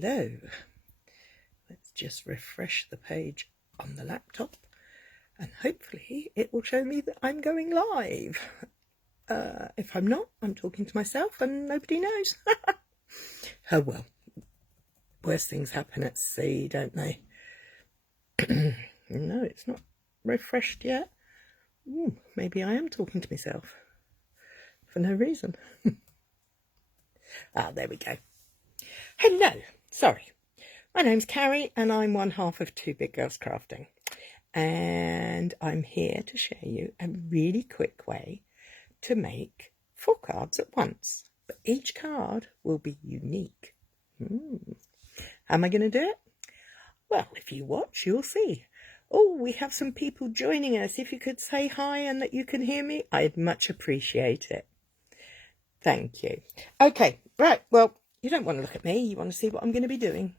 Hello. Let's just refresh the page on the laptop and hopefully it will show me that I'm going live. If I'm not, I'm talking to myself and nobody knows. Oh well, worse things happen at sea, don't they? No, it's not refreshed yet. Ooh, maybe I am talking to myself for no reason. Ah, there we go. Hello, sorry. My name's Cary and I'm one half of Two Big Girls Crafting. And I'm here to show you a really quick way to make 4 cards at once. But each card will be unique. How am I going to do it? Well, if you watch, you'll see. Oh, we have some people joining us. If you could say hi and that you can hear me, I'd much appreciate it. Thank you. Okay, right. Well, you don't want to look at me. You want to see what I'm going to be doing.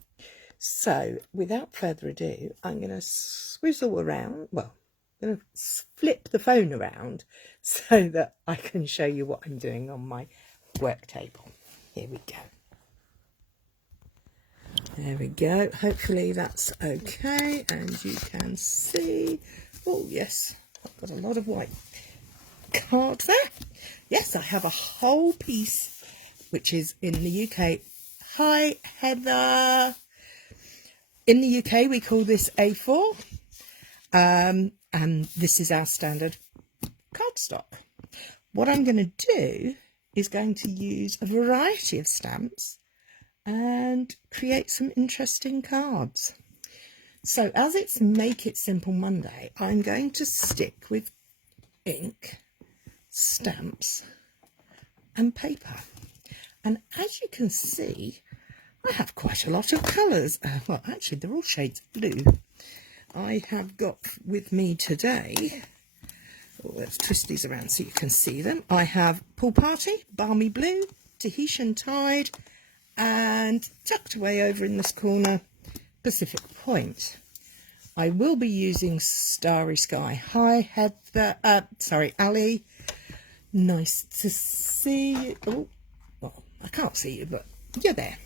So, without further ado, I'm going to swizzle around. Well, I'm going to flip the phone around so that I can show you what I'm doing on my work table. Here we go. There we go. Hopefully that's okay and you can see. Oh, yes. I've got a lot of white cards there. Yes, I have a whole piece, which is in the UK. Hi, Heather. In the UK, we call this A4. And this is our standard cardstock. What I'm going to do is going to use a variety of stamps and create some interesting cards. So as it's Make It Simple Monday, I'm going to stick with ink, stamps and paper. And as you can see, I have quite a lot of colours. Well, actually, they're all shades of blue. I have got with me today, let's twist these around so you can see them. I have Pool Party, Balmy Blue, Tahitian Tide, and tucked away over in this corner, Pacific Point. I will be using Starry Sky. Hi, Heather. Sorry, Ali. Nice to see you. Oh, well, I can't see you, but you're there.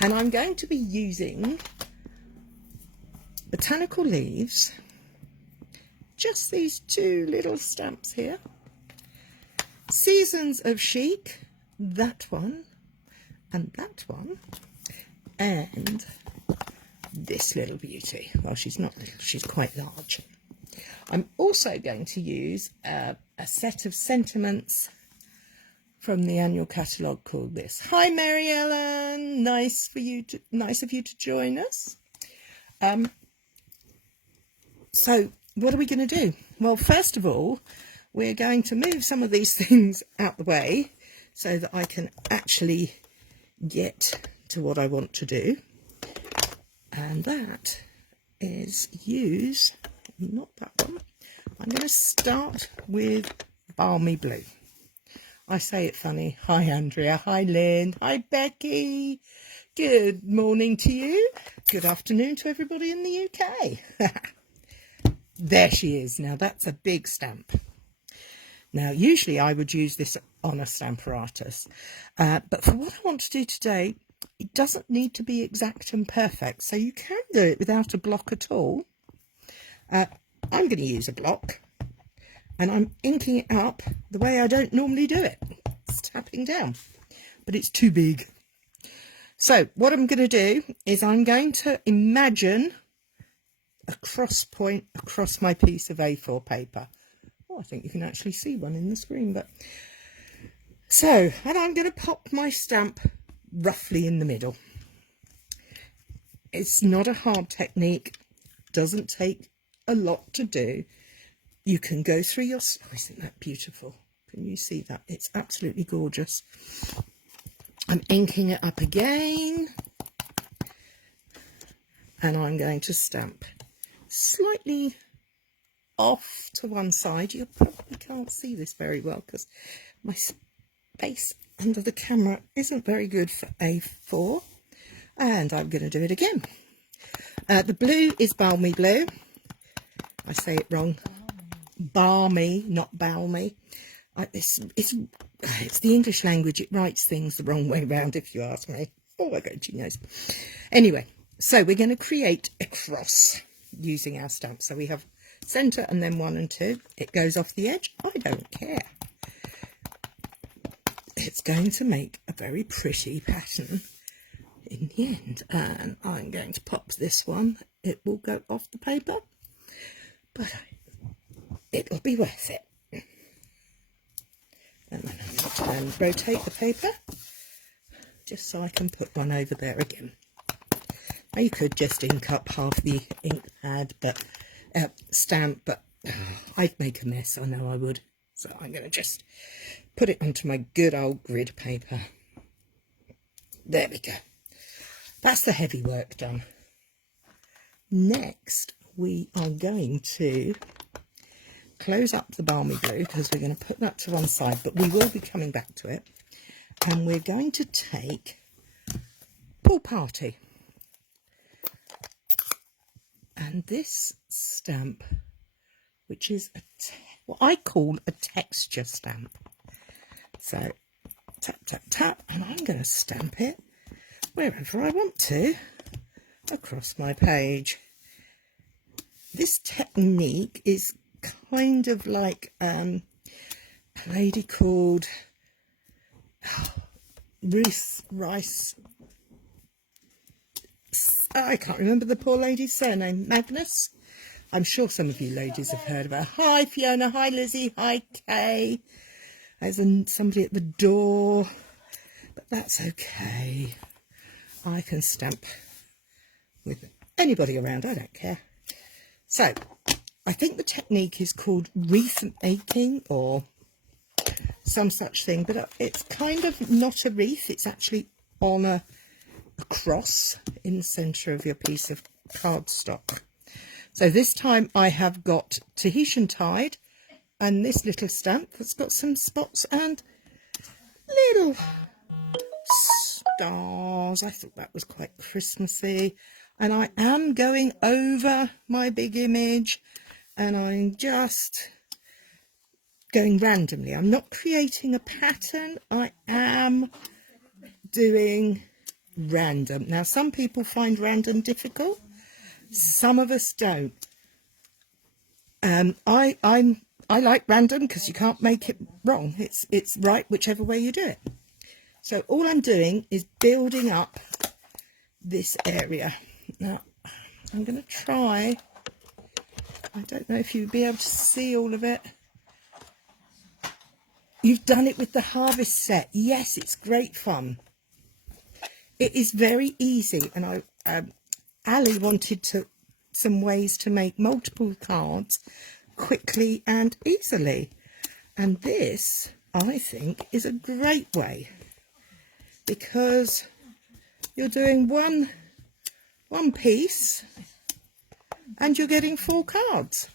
And I'm going to be using Botanical Leaves, just these 2 little stamps here. Seasons of Chic, that one, and that one, and this little beauty. Well, she's not little, she's quite large. I'm also going to use a set of sentiments from the annual catalogue called this. Hi, Mary Ellen. Nice of you to join us. So what are we going to do? Well, first of all, we're going to move some of these things out the way so that I can actually get to what I want to do. And that is use, not that one. I'm going to start with Balmy Blue. I say it funny. Hi, Andrea. Hi, Lynn. Hi, Becky. Good morning to you. Good afternoon to everybody in the UK. There she is. Now, that's a big stamp. Now, usually I would use this on a Stamparatus. But for what I want to do today, it doesn't need to be exact and perfect. So you can do it without a block at all. I'm going to use a block. And I'm inking it up the way I don't normally do it. It's tapping down. But it's too big. So what I'm going to do is I'm going to imagine a cross point across my piece of A4 paper. Oh, I think you can actually see one in the screen. But so, and I'm going to pop my stamp roughly in the middle. It's not a hard technique. Doesn't take a lot to do. You can go through your... Oh, isn't that beautiful? Can you see that? It's absolutely gorgeous. I'm inking it up again. And I'm going to stamp slightly off to one side. You probably can't see this very well because my space under the camera isn't very good for A4. And I'm going to do it again. The blue is Balmy Blue. I say it wrong. Balmy, not balmy. It's the English language. It writes things the wrong way round, if you ask me. Oh, I got itchy nose. Anyway, so we're going to create a cross using our stamp. So we have centre and then 1 and 2. It goes off the edge. I don't care. It's going to make a very pretty pattern in the end. And I'm going to pop this one. It will go off the paper, but it'll be worth it. And then I'm going to rotate the paper just so I can put one over there again. Now you could just ink up half the ink pad, but stamp, but I'd make a mess. I know I would. So I'm going to just put it onto my good old grid paper. There we go. That's the heavy work done. Next, we are going to close up the balmy blue because we're going to put that to one side, but we will be coming back to it. And we're going to take Pool Party. And this stamp, which is what I call a texture stamp. So tap, tap, tap, and I'm going to stamp it wherever I want to across my page. This technique is kind of like a lady called Rice. I can't remember the poor lady's surname. Magnus. I'm sure some of you ladies have heard of her. Hi Fiona, hi Lizzie, hi Kay. There's somebody at the door, but that's okay. I can stamp with anybody around, I don't care. So, I think the technique is called wreath making or some such thing, but it's kind of not a wreath, it's actually on a cross in the centre of your piece of cardstock. So this time I have got Tahitian Tide and this little stamp that's got some spots and little stars. I thought that was quite Christmassy. And I am going over my big image and I'm just going randomly. I'm not creating a pattern. I am doing random. Now, some people find random difficult. Some of us don't. I like random because you can't make it wrong. It's right whichever way you do it. So all I'm doing is building up this area. Now, I'm going to try. I don't know if you'll be able to see all of it. You've done it with the harvest set. Yes, it's great fun. It is very easy, and Ali wanted some ways to make multiple cards quickly and easily, and this I think is a great way because you're doing one piece and you're getting 4 cards.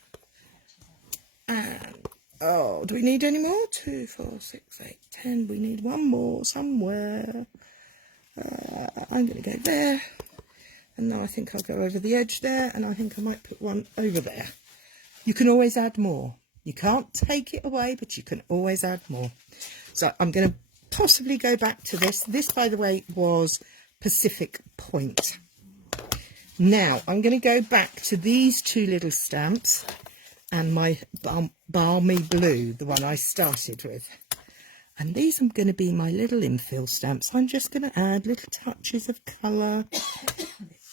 And oh, do we need any more? 2, 4, 6, 8, 10. We need one more somewhere. I'm going to go there, and then I think I'll go over the edge there, and I think I might put one over there. You can always add more. You can't take it away, but you can always add more. So I'm going to possibly go back to this. This, by the way, was Pacific Point. Now I'm going to go back to these 2 little stamps and my balmy blue, the one I started with. And these are going to be my little infill stamps. I'm just going to add little touches of colour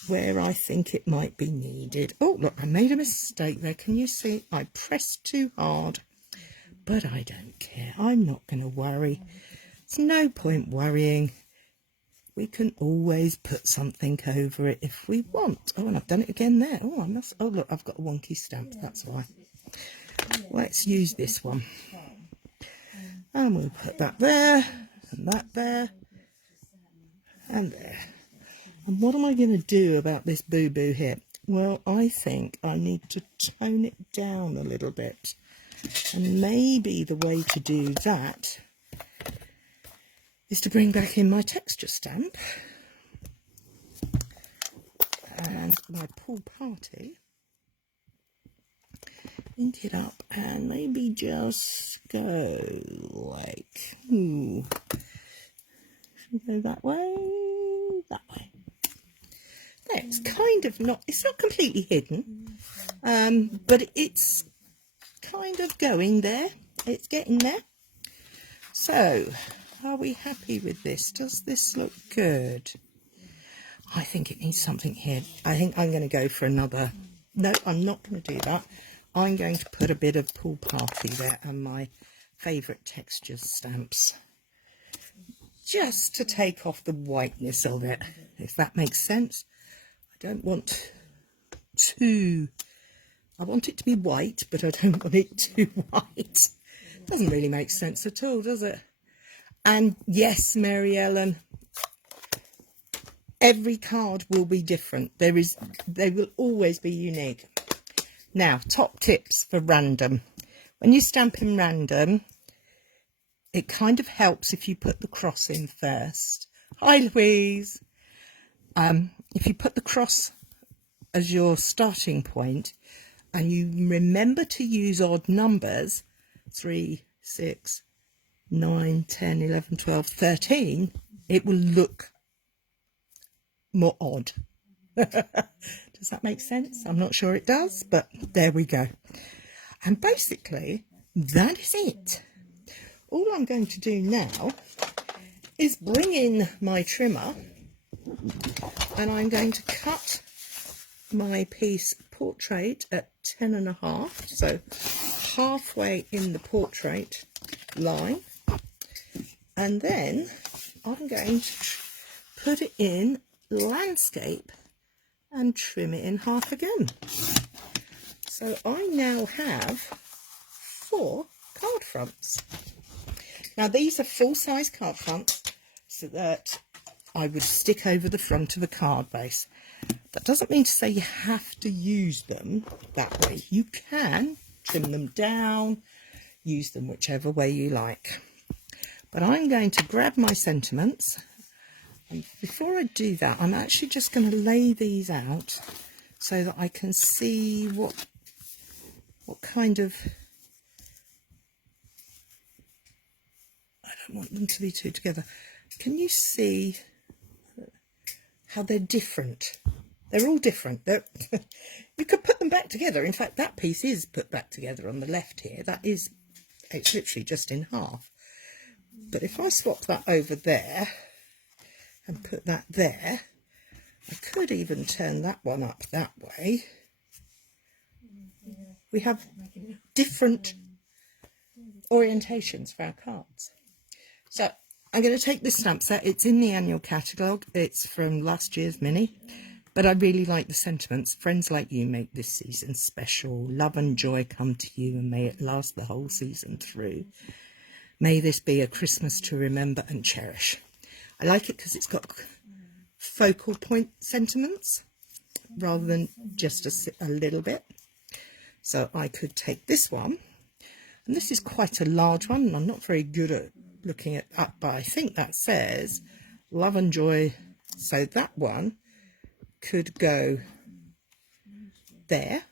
where I think it might be needed. Oh, look, I made a mistake there. Can you see? I pressed too hard. But I don't care. I'm not going to worry. There's no point worrying. We can always put something over it if we want. Oh, and I've done it again there. Oh, oh, look, I've got a wonky stamp. That's why. Let's use this one. And we'll put that there, and that there, and there. And what am I going to do about this boo-boo here? Well, I think I need to tone it down a little bit. And maybe the way to do that is to bring back in my texture stamp and my Pool Party. Ink it up and maybe just go like, should we go that way? Yeah, it's kind of not, it's not completely hidden, but it's kind of going there. It's getting there. So, are we happy with this? Does this look good? I think it needs something here. I think I'm going to go for another. No, I'm not going to do that. I'm going to put a bit of Pool Party there and my favourite textures stamps, just to take off the whiteness of it, if that makes sense. I don't want too, I want it to be white, but I don't want it too white. Doesn't really make sense at all, does it? And yes, Mary Ellen, every card will be different. They will always be unique. Now, top tips for random. When you stamp in random, it kind of helps if you put the cross in first. Hi, Louise. If you put the cross as your starting point and you remember to use odd numbers, 3, 6, 9, 10, 11, 12, 13, it will look more odd. Does that make sense? I'm not sure it does, but there we go. And basically, that is it. All I'm going to do now is bring in my trimmer, and I'm going to cut my piece portrait at 10.5, so halfway in the portrait line, and then I'm going to put it in landscape and trim it in half again. So I now have 4 card fronts. Now these are full-size card fronts, so that I would stick over the front of a card base. That doesn't mean to say you have to use them that way. You can trim them down, use them whichever way you like. But I'm going to grab my sentiments, and before I do that, I'm actually just going to lay these out so that I can see what kind of, I don't want them to be too together. Can you see how they're different? They're all different. You could put them back together. In fact, that piece is put back together on the left here. It's literally just in half. But if I swap that over there and put that there, I could even turn that one up that way. We have different orientations for our cards. So I'm going to take this stamp set. It's in the annual catalogue. It's from last year's mini. But I really like the sentiments. Friends like you make this season special. Love and joy come to you, and may it last the whole season through. May this be a Christmas to remember and cherish. I like it because it's got focal point sentiments rather than just a little bit. So I could take this one, and this is quite a large one, and I'm not very good at looking at that, but I think that says love and joy. So that one could go there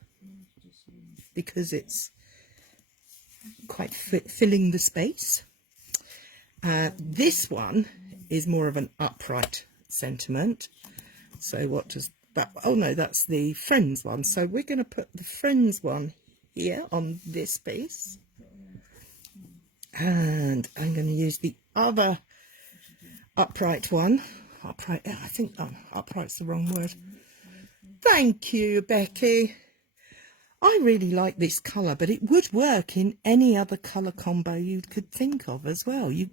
because it's quite filling the space. This one is more of an upright sentiment. So what does that, oh no, that's the Friends one. So we're going to put the Friends one here on this piece. And I'm going to use the other upright one. Upright, I think upright's the wrong word. Thank you, Becky. I really like this colour, but it would work in any other colour combo you could think of as well. You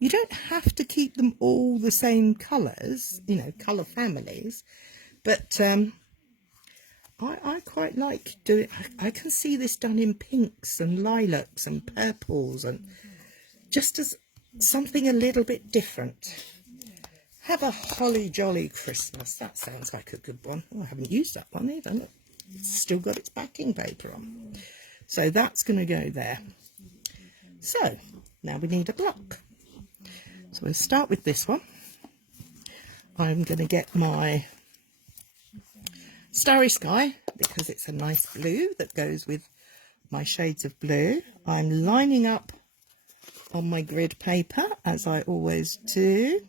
don't have to keep them all the same colours, you know, colour families. But I quite like doing. I can see this done in pinks and lilacs and purples, and just as something a little bit different. Have a holly jolly Christmas. That sounds like a good one. Oh, I haven't used that one either. Look, it's still got its backing paper on. So that's going to go there. So now we need a block. So we'll start with this one. I'm going to get my Starry Sky because it's a nice blue that goes with my shades of blue. I'm lining up on my grid paper as I always do.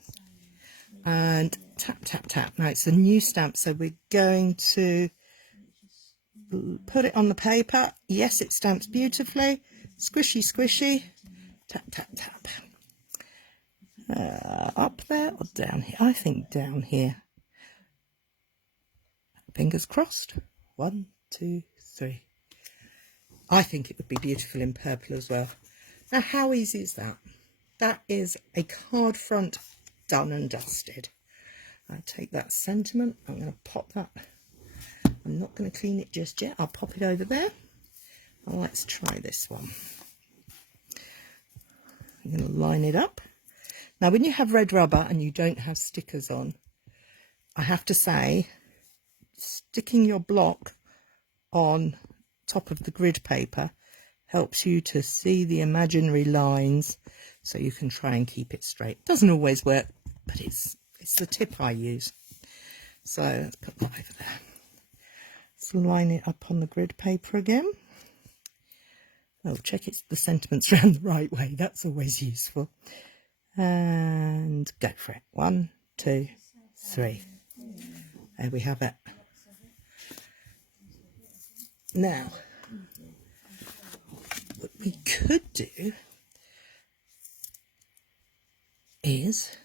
and tap, tap, tap. Now it's a new stamp, so we're going to put it on the paper. Yes, it stamps beautifully. Squishy, squishy. Tap, tap, tap. Up there or down here? I think down here. Fingers crossed. 1, 2, 3. I think it would be beautiful in purple as well. Now, how easy is that? That is a card front done and dusted. I take that sentiment. I'm going to pop that. I'm not going to clean it just yet. I'll pop it over there. Well, let's try this one. I'm going to line it up. Now, when you have red rubber and you don't have stickers on, I have to say, sticking your block on top of the grid paper helps you to see the imaginary lines so you can try and keep it straight. Doesn't always work, but it's the tip I use. So let's put that over there. Let's line it up on the grid paper again. Oh, check the sentiments around the right way. That's always useful. And go for it. 1, 2, 3. There we have it. Now, what we could do is,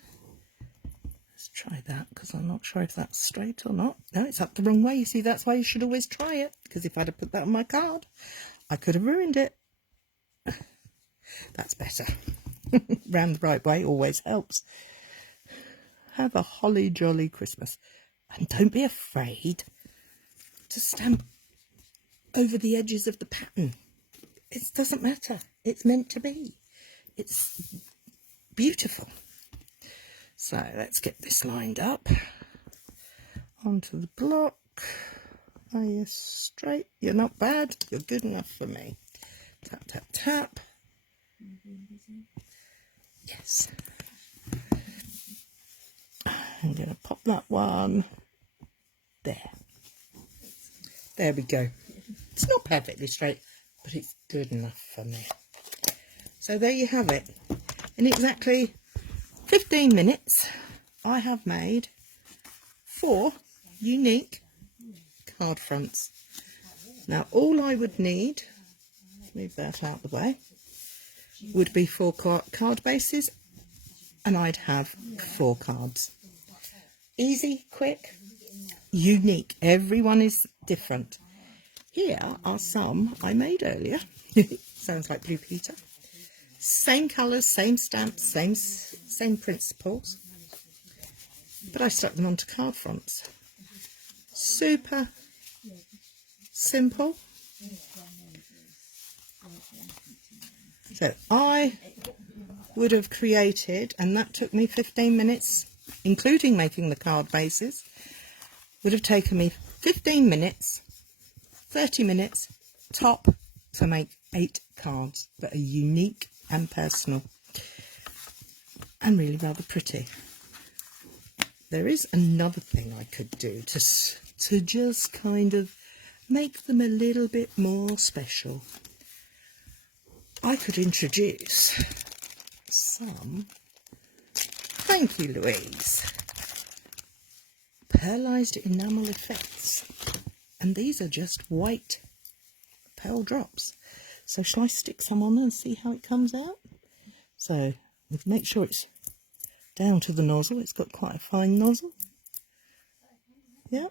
let's try that, because I'm not sure if that's straight or not. No, it's up the wrong way. You see, that's why you should always try it, because if I'd have put that on my card, I could have ruined it. That's better. Round the right way always helps. Have a holly jolly Christmas. And don't be afraid to stamp over the edges of the pattern. It doesn't matter. It's meant to be. It's beautiful. So let's get this lined up. Onto the block. Are you straight? You're not bad. You're good enough for me. Tap, tap, tap. Yes. I'm going to pop that one there. There we go. It's not perfectly straight, but it's good enough for me. So there you have it. In exactly 15 minutes, I have made 4 unique card fronts. Now, all I would need, move that out of the way, would be 4 card bases, and I'd have 4 cards. Easy, quick, unique. Everyone is different. Here are some I made earlier. Sounds like Blue Peter. Same colours, same stamps, same principles. But I stuck them onto card fronts. Super simple. So I would have created, and that took me 15 minutes, including making the card bases, would have taken me 15 minutes, 30 minutes top to make 8 cards that are unique and personal and really rather pretty. There is another thing I could do to just kind of make them a little bit more special. I could introduce some, thank you Louise, Pearlized Enamel effects, and these are just white pearl drops. So shall I stick some on and see how it comes out? So make sure it's down to the nozzle. It's got quite a fine nozzle. Yeah,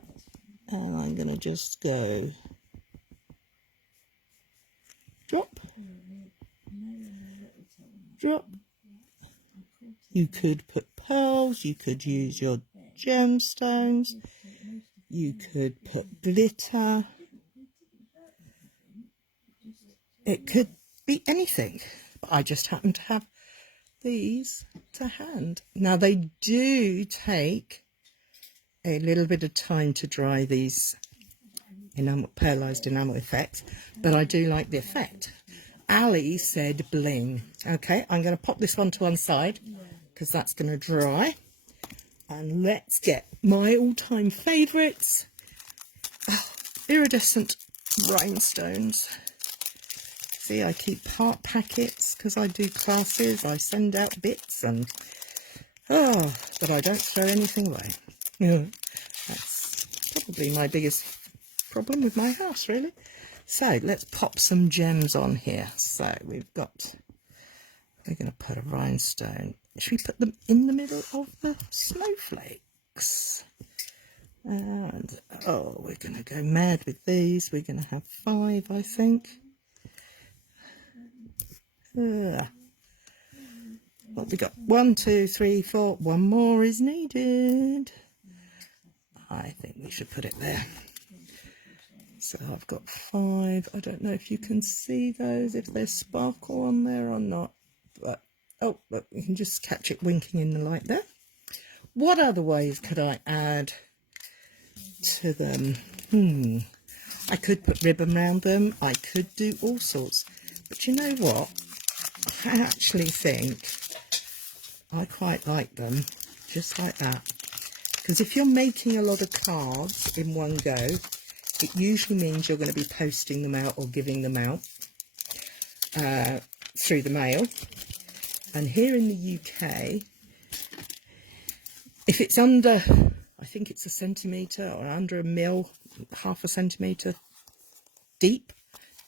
and I'm going to just go drop, drop. You could put pearls, you could use your gemstones, you could put glitter. It could be anything, but I just happen to have these to hand. Now they do take a little bit of time to dry, these pearlized enamel effects, but I do like the effect. Ali said bling. Okay, I'm going to pop this one to one side because that's going to dry. And let's get my all-time favourites. Oh, Iridescent Rhinestones. See, I keep part packets because I do classes. I send out bits and, oh, but I don't throw anything away. Yeah, that's probably my biggest problem with my house, really. So let's pop some gems on here. So we're going to put a rhinestone. Should we put them in the middle of the snowflakes? And oh, we're going to go mad with these. We're going to have 5, I think. What we got? 1, 2, 3, 4. One more is needed. I think we should put it there. So I've got 5. I don't know if you can see those, if there's sparkle on there or not. But oh, look, you can just catch it winking in the light there. What other ways could I add to them? I could put ribbon around them. I could do all sorts. But you know what? I actually think I quite like them just like that. Because if you're making a lot of cards in one go, it usually means you're going to be posting them out or giving them out through the mail. And here in the UK, if it's under, I think it's 1 centimetre or under 1 mil, 1/2 centimetre deep,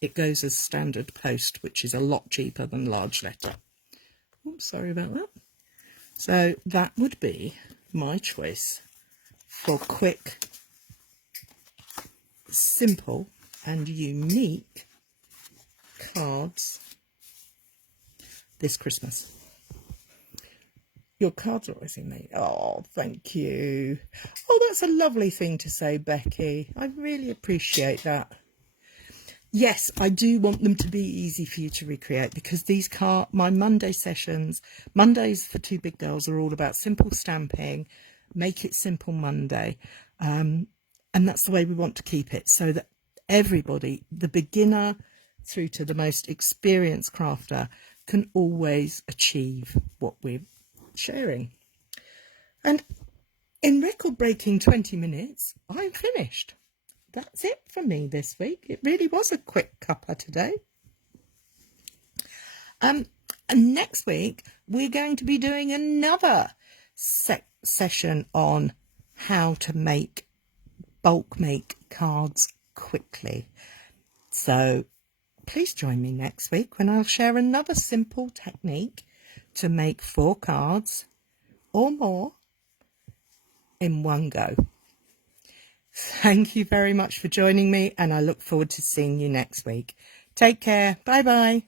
it goes as standard post, which is a lot cheaper than large letter. Oops, sorry about that. So that would be my choice for quick, simple and unique cards this Christmas. Your cards are always in me. Oh, thank you. Oh, that's a lovely thing to say, Becky. I really appreciate that. Yes, I do want them to be easy for you to recreate, because these my Monday sessions, Mondays for Two Big Girls, are all about simple stamping, make it simple Monday. And that's the way we want to keep it, so that everybody, the beginner through to the most experienced crafter, can always achieve what we're sharing. And in record-breaking 20 minutes, I'm finished. That's it for me this week. It really was a quick cuppa today. And next week, we're going to be doing another session on how to bulk make cards quickly. So please join me next week when I'll share another simple technique to make 4 cards or more in one go. Thank you very much for joining me, and I look forward to seeing you next week. Take care. Bye bye.